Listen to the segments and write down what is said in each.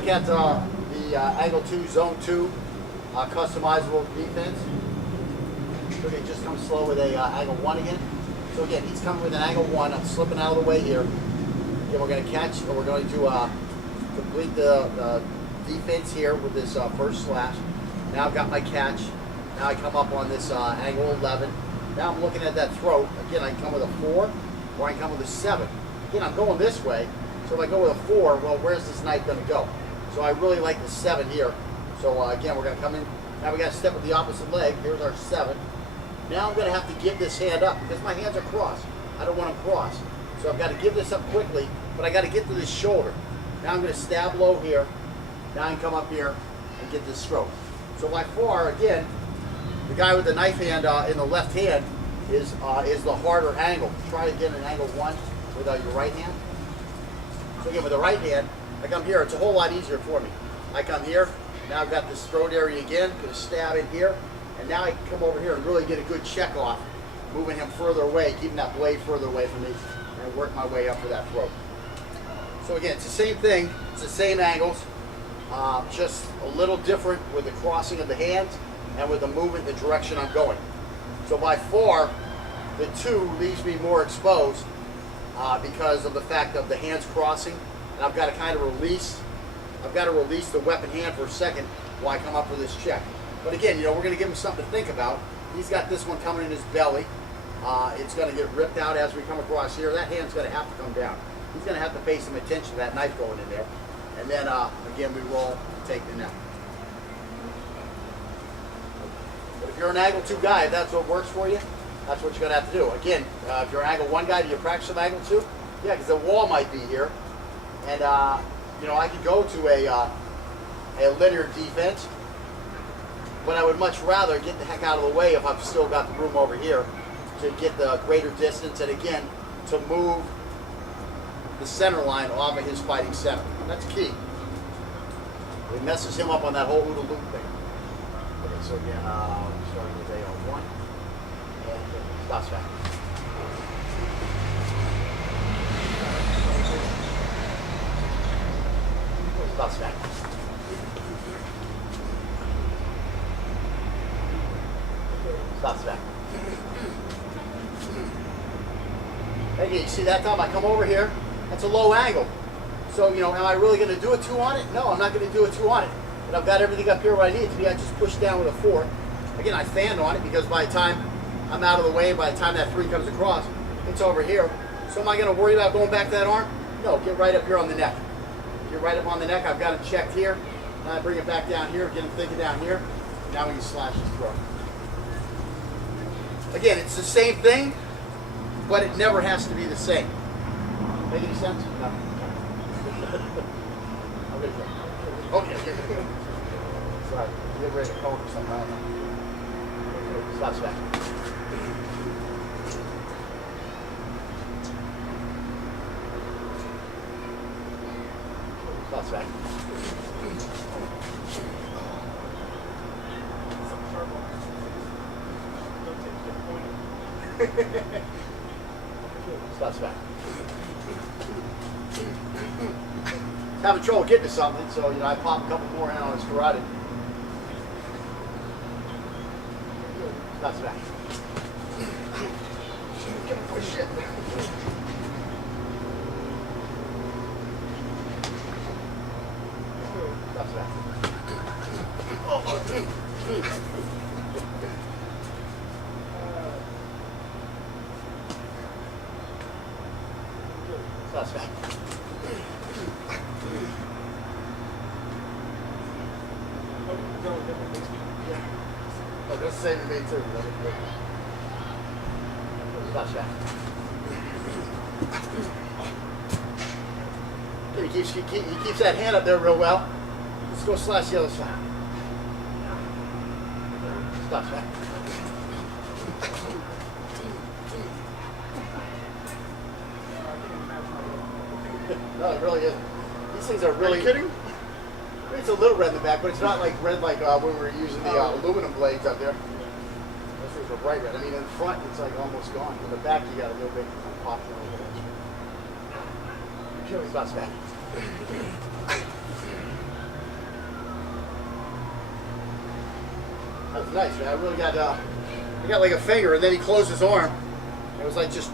look at the angle 2, zone 2, customizable defense. So again, just come slow with a angle 1 again. So again, he's coming with an angle 1. I'm slipping out of the way here. Again, we're going to catch, or we're going to complete the defense here with this first slash. Now I've got my catch. Now I come up on this angle 11. Now I'm looking at that throat. Again, I can come with a 4, or I can come with a 7. Again, I'm going this way. So if I go with a 4, well, where's this knife going to go? So I really like the 7 here. So again, we're going to come in. Now we got to step with the opposite leg. Here's our 7. Now I'm going to have to give this hand up because my hands are crossed. I don't want them crossed. So I've got to give this up quickly, but I got to get to this shoulder. Now I'm going to stab low here. Now I can come up here and get this stroke. So by far, again, the guy with the knife hand in the left hand is the harder angle. Try to get an angle 1 with your right hand. So again, with the right hand, I come here. It's a whole lot easier for me. I come here. Now I've got this throat area again. Going to stab in here. And now I can come over here and really get a good check off, moving him further away, keeping that blade further away from me, and work my way up for that throat. So again, it's the same thing. It's the same angles, just a little different with the crossing of the hands and with the movement, the direction I'm going. So by far, the 2 leaves me more exposed because of the fact of the hands crossing, and I've got to kind of release. I've got to release the weapon hand for a second while I come up with this check. But again, you know, we're going to give him something to think about. He's got this one coming in his belly. It's going to get ripped out as we come across here. That hand's going to have to come down. He's going to have to pay some attention to that knife going in there. And then, again, we roll and take the neck. But if you're an angle 2 guy, if that's what works for you, that's what you're going to have to do. Again, if you're an angle 1 guy, do you practice some angle 2? Yeah, because the wall might be here. And, you know, I could go to a linear defense, but I would much rather get the heck out of the way if I've still got the room over here to get the greater distance, and again, to move the center line off of his fighting center. That's key. It messes him up on that whole OODA loop thing. Okay, so again, starting with a 1, and stops back. Stops back. Stops back. Again, you see that time I come over here, that's a low angle. So, you know, am I really going to do a 2 on it? No, I'm not going to do a 2 on it. But I've got everything up here where I need it to be. I just push down with a 4. Again, I fan on it because by the time I'm out of the way, by the time that 3 comes across, it's over here. So am I going to worry about going back to that arm? No, get right up here on the neck. Get right up on the neck. I've got it checked here. Now I bring it back down here, get him thinking down here. Now we can slash his throat. Again, it's the same thing, but it never has to be the same. Make any sense? No. Okay. Sorry, get ready to cover something. I don't know. Stops back. Stops back. Stops back. Having trouble getting to something, so you know I pop a couple more in on his karate. Stops back. Give him for shit. Stops back. Stops back. Yeah. Oh, that's the same as me too. Stops back. Okay, he keeps that hand up there real well. Let's go slash the other side. Stops back. No, it really isn't. These things are really. Are you kidding? It's a little red in the back, but it's not like red like when we were using the aluminum blades up there. Those things are bright red. I mean, in front, it's like almost gone. In the back, you got a little bit popped in a little bit. Stops back. was nice, man. I really got, he got like a finger, and then he closed his arm. It was like just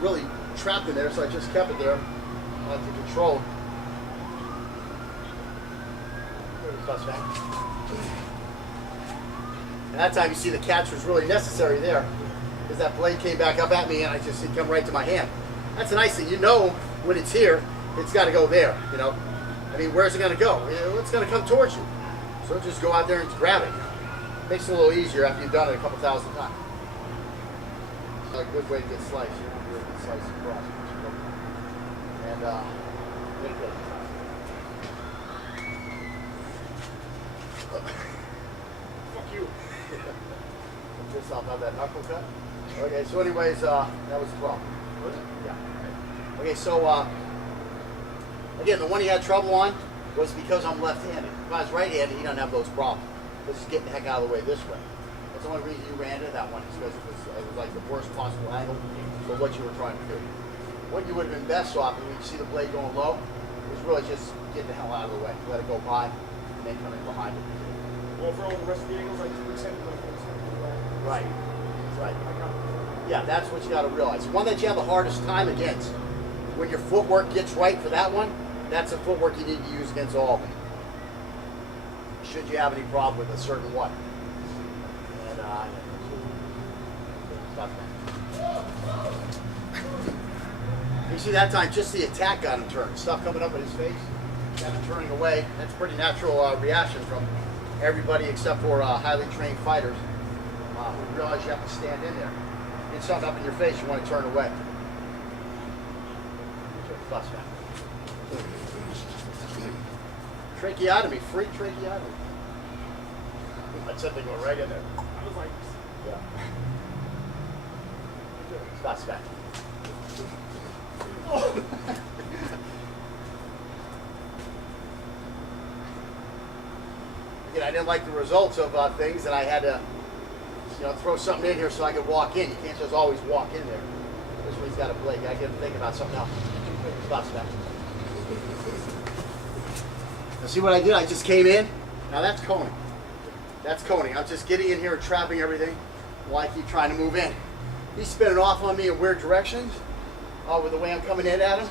really trapped in there, so I just kept it there to control. And that time you see the catch was really necessary there, because that blade came back up at me, and it come right to my hand. That's the nice thing. You know when it's here, it's got to go there. You know, I mean, where's it going to go? It's going to come towards you. So just go out there and grab it. Makes it a little easier after you've done it a couple thousand times. A good way to get sliced. You don't really get sliced across. And fuck you. Just I'll have that knuckle cut. Okay, so anyways, that was the problem. Was it? Yeah. Okay, so again, the one he had trouble on was because I'm left-handed. If I was right-handed, he doesn't have those problems. Let's just get the heck out of the way this way. That's the only reason you ran into that one, is because it was like the worst possible angle for what you were trying to do. What you would have been best off, when you see the blade going low, is really just get the hell out of the way. Let it go by, and then come in behind it. Well, for all the rest of the angles, like 2% Right. Right. Yeah, that's what you got to realize. The one that you have the hardest time against, when your footwork gets right for that one, that's the footwork you need to use against all of them. Should you have any problem with a certain one. And you see that time, just the attack got him turned. Stuff coming up in his face, got him turning away. That's a pretty natural reaction from everybody except for highly trained fighters who realize you have to stand in there. Get something up in your face, you want to turn away. Tracheotomy, free tracheotomy. That's something go right in there. I was like, Yeah. Stop smack. Again, I didn't like the results of things, and I had to, throw something in here so I could walk in. You can't just always walk in there. This one's got a blade. I get to think about something else. Stop smack. Now see what I did? I just came in. Now that's coning. That's coning. I'm just getting in here and trapping everything while I keep trying to move in. He's spinning off on me in weird directions with the way I'm coming in at him.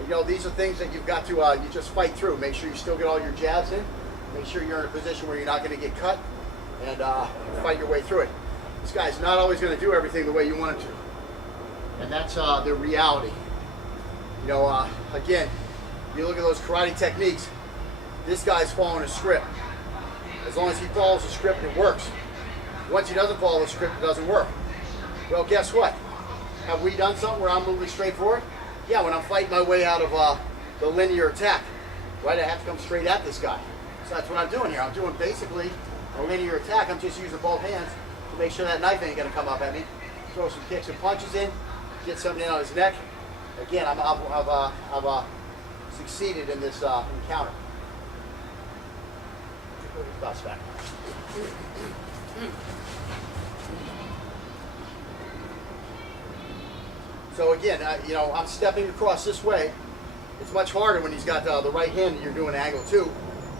And, these are things that you've got to you just fight through. Make sure you still get all your jabs in. Make sure you're in a position where you're not going to get cut, and fight your way through it. This guy's not always going to do everything the way you want him to. And that's the reality. Again, you look at those karate techniques, this guy's following a script. As long as he follows the script, it works. Once he doesn't follow the script, it doesn't work. Well, guess what? Have we done something where I'm moving straight forward? Yeah, when I'm fighting my way out of the linear attack, right? I have to come straight at this guy. So that's what I'm doing here. I'm doing basically a linear attack. I'm just using both hands to make sure that knife ain't going to come up at me. Throw some kicks and punches in, get something in on his neck. Again, I've succeeded in this encounter. Bounce back. So again, I'm stepping across this way. It's much harder when he's got the right hand and you're doing angle 2,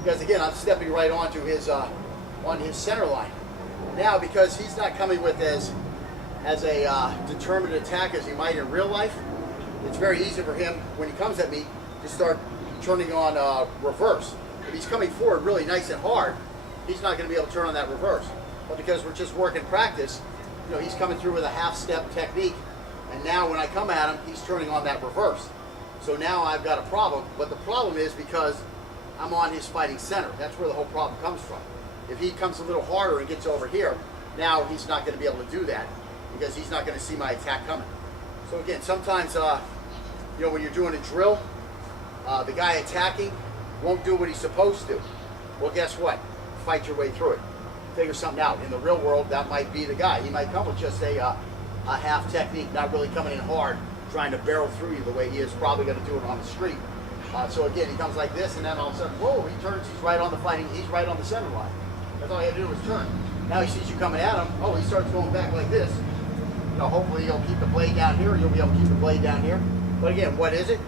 because again, I'm stepping right onto his on his center line. Now, because he's not coming with as a determined attack as he might in real life, it's very easy for him when he comes at me to start turning on reverse. If he's coming forward really nice and hard, he's not going to be able to turn on that reverse. But because we're just working practice, he's coming through with a half-step technique, and now when I come at him, he's turning on that reverse. So now I've got a problem, but the problem is because I'm on his fighting center. That's where the whole problem comes from. If he comes a little harder and gets over here, now he's not going to be able to do that because he's not going to see my attack coming. So again, sometimes, when you're doing a drill, the guy attacking won't do what he's supposed to. Well, guess what? Fight your way through it. Figure something out. In the real world, that might be the guy. He might come with just a half technique, not really coming in hard, trying to barrel through you the way he is probably going to do it on the street. So again, he comes like this, and then all of a sudden, whoa, he turns, he's right on the center line. That's all he had to do was turn. Now he sees you coming at him, oh, he starts going back like this. Hopefully he'll keep the blade down here, you'll be able to keep the blade down here. But again, what is it?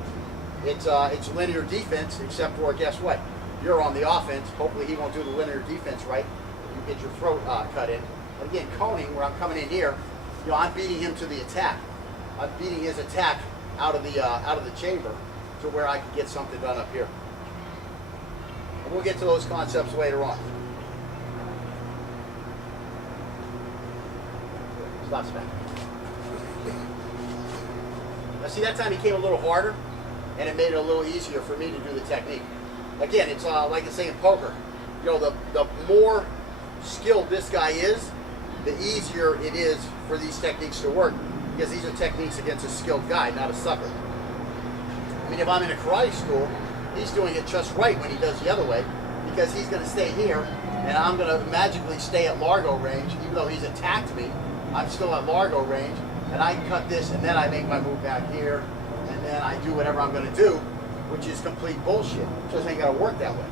It's linear defense, except for, guess what? You're on the offense. Hopefully he won't do the linear defense right. you get your throat cut in. And again, coning, where I'm coming in here, you know, I'm beating him to the attack. I'm beating his attack out of the chamber to where I can get something done up here. And we'll get to those concepts later on. Stop back. Now see, that time he came a little harder, and it made it a little easier for me to do the technique. Again, it's like I say in poker. You know, the more skilled this guy is, the easier it is for these techniques to work, because these are techniques against a skilled guy, not a sucker. I mean, if I'm in a karate school, he's doing it just right when he does the other way, because he's going to stay here, and I'm going to magically stay at Largo range, even though he's attacked me. I'm still at Largo range, and I cut this, and then I make my move back here, and then I do whatever I'm going to do, which is complete bullshit. It just ain't going to work that way.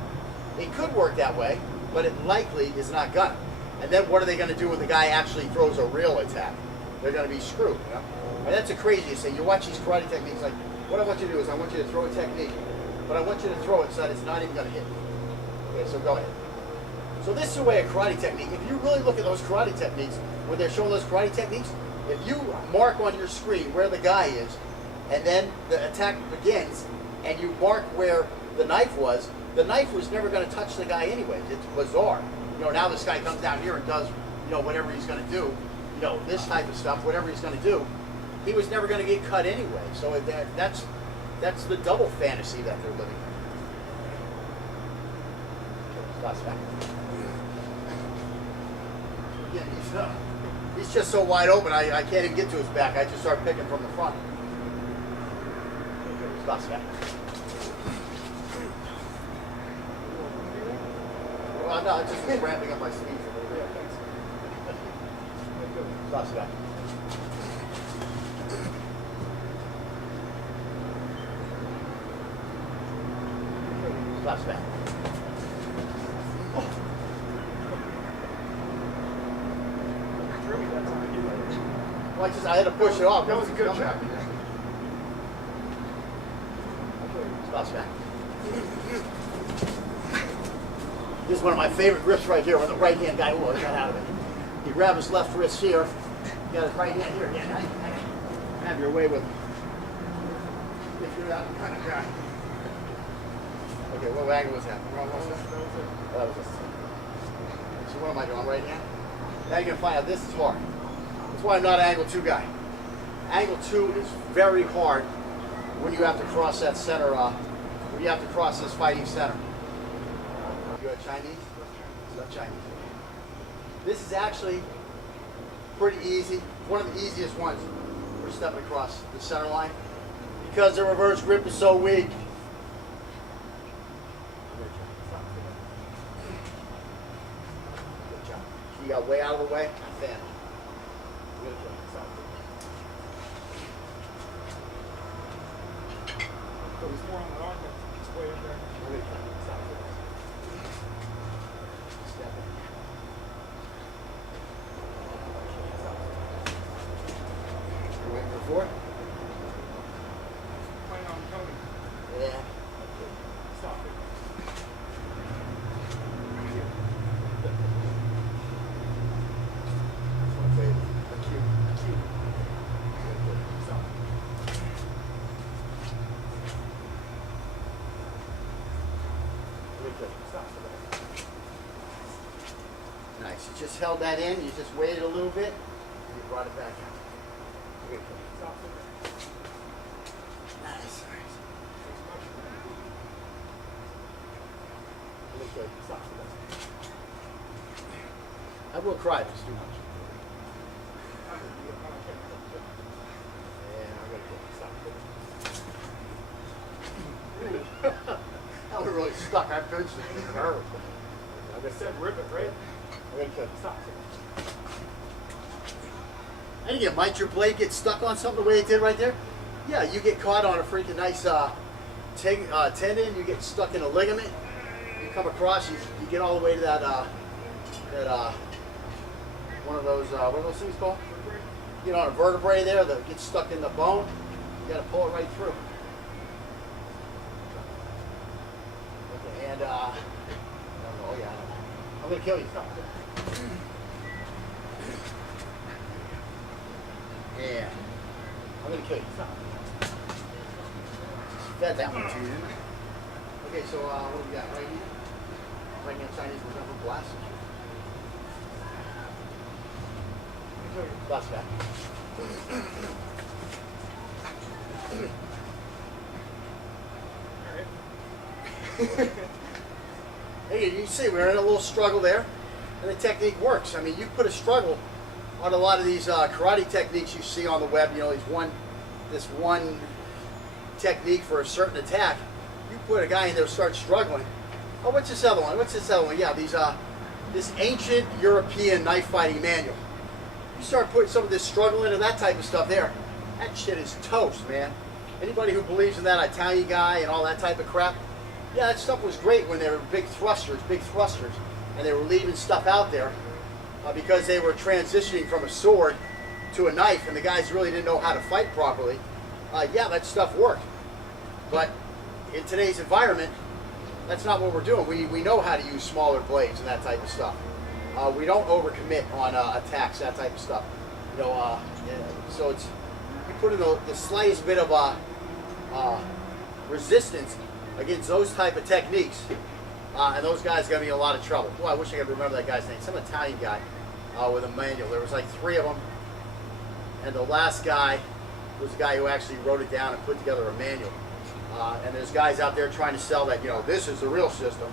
It could work that way, but it likely is not gonna. And then what are they going to do when the guy actually throws a real attack? They're going to be screwed. You know? And that's the craziest thing. You watch these karate techniques, like, what I want you to do is I want you to throw a technique, but I want you to throw it so that it's not even going to hit. Okay, so go ahead. So this is the way a karate technique, if you really look at those karate techniques, when they're showing those karate techniques, if you mark on your screen where the guy is, and then the attack begins, and you mark where the knife was never going to touch the guy anyways. It's bizarre. You know, now this guy comes down here and does, you know, whatever he's going to do, you know, this type of stuff, whatever he's going to do, he was never going to get cut anyway. So that's the double fantasy that they're living in. Last back. Again, he's just so wide open, I can't even get to his back. I just start picking from the front. Last back. Well, no, it's just ramping up my speed a little bit. Stop back. Stop back. Well, I had to push it off. That was a good job. Stop back. This is one of my favorite grips right here when the right hand guy got out of it. You grab his left wrist here, you got his right hand here again. Now you can have your way with him. If you're that kind of guy. Okay, what angle was that? Wrong one? Oh, that was it. So what am I doing, right hand? Now you're going to find out this is hard. That's why I'm not an angle 2 guy. Angle 2 is very hard when you have to cross that center, when you have to cross this fighting center. You are Chinese? Not Chinese. This is actually pretty easy. One of the easiest ones for stepping across the center line because the reverse grip is so weak. Good job. You got way out of the way. Fan. Good job. So he's more on the arm, but it's way up there. Four? Playing on Tony. Yeah. Stop it. Okay. Cute. Stop. Stop. Nice. You just held that in. You just waited a little bit. And you brought it back out. Good. Stop. Nice. Good. Stop. I will cry if it's too much. Yeah, that was really stuck. I pinched it. It hurt. I said rip it, right? I'm gonna cut. Stop. And again, might your blade get stuck on something the way it did right there? Yeah, you get caught on a freaking nice tendon, you get stuck in a ligament, you come across, you get all the way to that one of those, what are those things called? You know, on a vertebrae there that gets stuck in the bone, you got to pull it right through. Okay, and, oh yeah, I'm gonna kill you. Yeah. I'm gonna kill you. Fed that one to you, didn't I? Okay, so what do we got right here? Right hand Chinese with rubber glasses. That's back. Hey, you see, we're in a little struggle there, and the technique works. I mean, you put a struggle on a lot of these karate techniques you see on the web. You know, this one technique for a certain attack. You put a guy in there who starts struggling. Oh, what's this other one? What's this other one? Yeah, this ancient European knife fighting manual. You start putting some of this struggle into that type of stuff there, that shit is toast, man. Anybody who believes in that Italian guy and all that type of crap, yeah, that stuff was great when they were big thrusters, and they were leaving stuff out there because they were transitioning from a sword to a knife, and the guys really didn't know how to fight properly. Yeah, that stuff worked. But in today's environment, that's not what we're doing. We know how to use smaller blades and that type of stuff. We don't overcommit on attacks, that type of stuff. You know, so it's you put in the slightest bit of resistance against those type of techniques, and those guys got me in a lot of trouble. Boy, I wish I could remember that guy's name. Some Italian guy with a manual. There was like 3 of them, and the last guy was the guy who actually wrote it down and put together a manual. And there's guys out there trying to sell that, you know, this is the real system.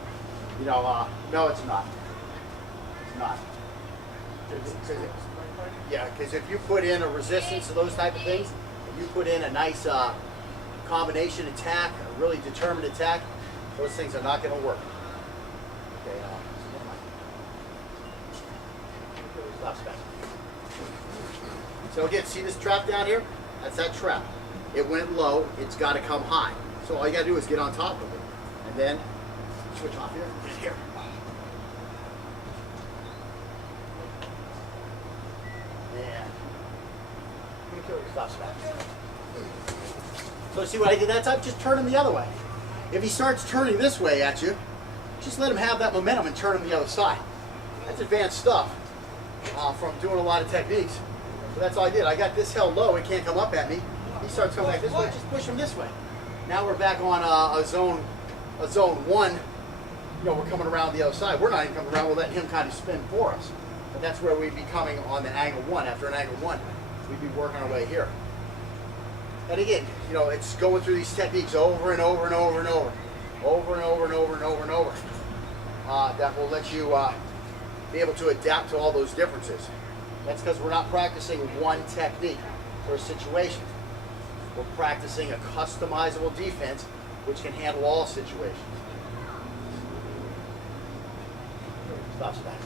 You know, no, it's not. It's not. Yeah, because if you put in a resistance to those type of things, and you put in a nice combination attack, a really determined attack, those things are not going to work. Okay, stop spec. So again, see this trap down here? That's that trap. It went low, it's got to come high. So all you got to do is get on top of it. And then switch off here, and here. Yeah. Stop spec. So see what I did that time? Just turn him the other way. If he starts turning this way at you, just let him have that momentum and turn him the other side. That's advanced stuff from doing a lot of techniques. So that's all I did. I got this held low, it can't come up at me. He starts coming back this way, just push him this way. Now we're back on a zone 1. You know, we're coming around the other side. We're not even coming around, we're letting him kind of spin for us. But that's where we'd be coming on the angle 1. After an angle 1, we'd be working our way here. And again, you know, it's going through these techniques over and over and over and over. Over and over and over and over and over. That will let you be able to adapt to all those differences. That's because we're not practicing one technique for a situation. We're practicing a customizable defense which can handle all situations. Stop back.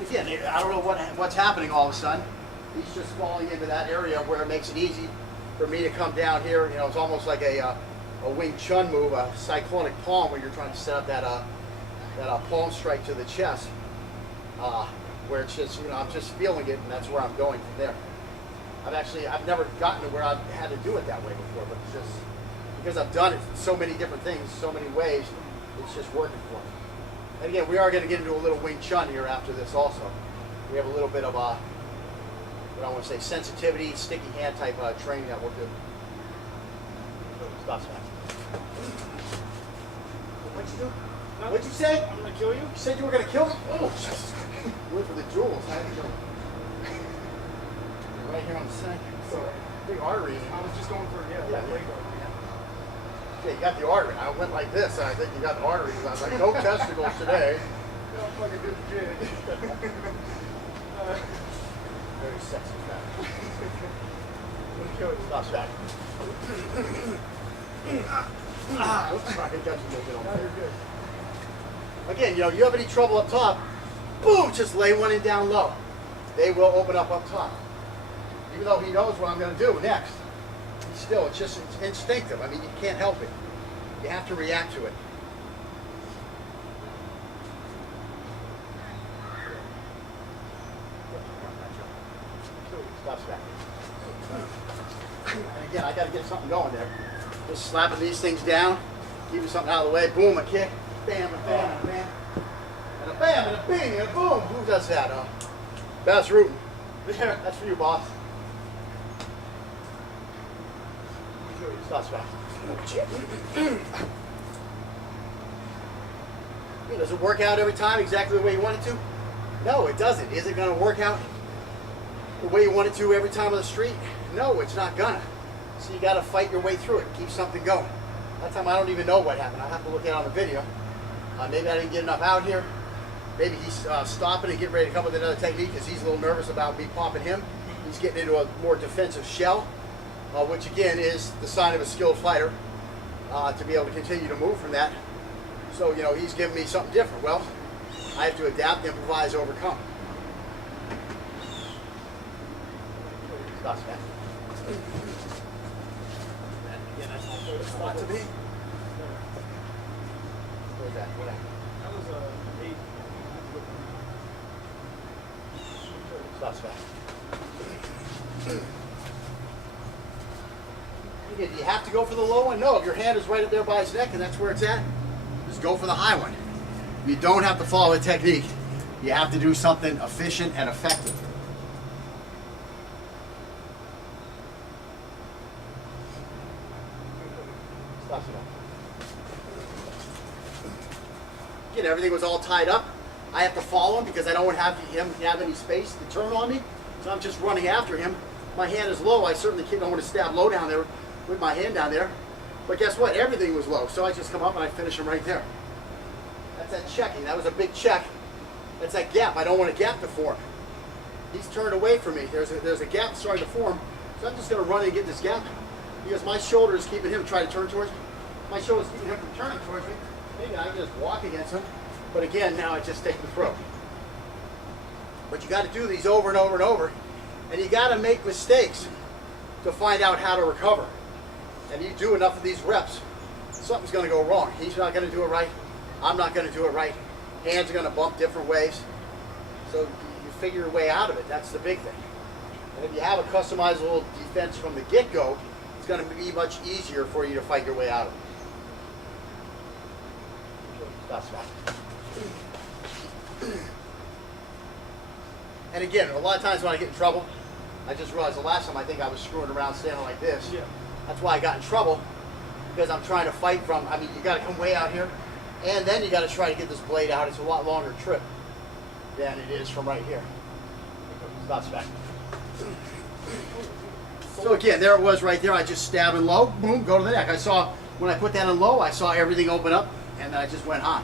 Again, I don't know what's happening all of a sudden. He's just falling into that area where it makes it easy for me to come down here. You know, it's almost like a Wing Chun move, a cyclonic palm, where you're trying to set up that palm strike to the chest, where it's just, you know, I'm just feeling it, and that's where I'm going from there. I've never gotten to where I've had to do it that way before, but it's just because I've done it so many different things, so many ways, it's just working for me. And again, we are going to get into a little Wing Chun here after this also. We have a little bit of what I want to say, sensitivity, sticky hand type training that we'll do. Stop smack. What'd you do? What'd you say? I'm gonna kill you. You said you were going to kill me? Oh, Jesus. Went for the jewels. I had to go. Right here on the side. So, big artery. I was just going for, yeah. Yeah, you got the artery. I went like this, and I think you got the artery. I was like, no testicles today. No, I'm fucking good kid. Very sexy fat. I'm gonna kill you. Stop back. Oops, sorry, I got you a little bit on No, there. you're good. Again, you know, you have any trouble up top, boom, just lay one in down low. They will open up top. Even though he knows what I'm going to do next. Still, it's instinctive. I mean, you can't help it. You have to react to it. Stop back. And again, I got to get something going there. Just slapping these things down, keeping something out of the way. Boom, a kick. Bam, and bam, and bam. bing, and boom. Who does that? Bass Rootin. Yeah. That's for you, boss. Stop, stop. Does it work out every time exactly the way you want it to? No, it doesn't. Is it going to work out the way you want it to every time on the street? No, it's not gonna. So you got to fight your way through it. Keep something going. That time I don't even know what happened. I have to look at it on the video. Maybe I didn't get enough out here. Maybe he's stopping and getting ready to come with another technique because he's a little nervous about me popping him. He's getting into a more defensive shell, which again is the sign of a skilled fighter, to be able to continue to move from that. So, you know, he's giving me something different. Well, I have to adapt, improvise, overcome. Stop, man. Again, that's my favorite spot to be. Where's that? What happened? That was a 8. Stop, Scott. Again, do you have to go for the low one? No, if your hand is right up there by his neck and that's where it's at, just go for the high one. You don't have to follow a technique. You have to do something efficient and effective. Stop, Scott. Again, everything was all tied up. I have to follow him because I don't have him have any space to turn on me. So I'm just running after him. My hand is low. I certainly don't want to stab low down there with my hand down there. But guess what? Everything was low. So I just come up and I finish him right there. That's that checking. That was a big check. That's that gap. I don't want a gap to form. He's turned away from me. There's a gap starting to form. So I'm just going to run and get this gap because my shoulder is keeping him trying to turn towards me. My shoulder is keeping him from turning towards me. Maybe I can just walk against him. But again, now I just take the throw. But you got to do these over and over and over. And you got to make mistakes to find out how to recover. And you do enough of these reps, something's going to go wrong. He's not going to do it right. I'm not going to do it right. Hands are going to bump different ways. So you figure your way out of it. That's the big thing. And if you have a customizable defense from the get-go, it's going to be much easier for you to fight your way out of it. Stop, stop. And again, a lot of times when I get in trouble, I just realized the last time I think I was screwing around standing like this. Yeah. That's why I got in trouble, because I'm trying to fight from, I mean, you got to come way out here, and then you got to try to get this blade out. It's a lot longer trip than it is from right here. Stop, back. So again, there it was right there. I just stab in low, boom, go to the neck. I saw, when I put that in low, I saw everything open up, and then I just went high.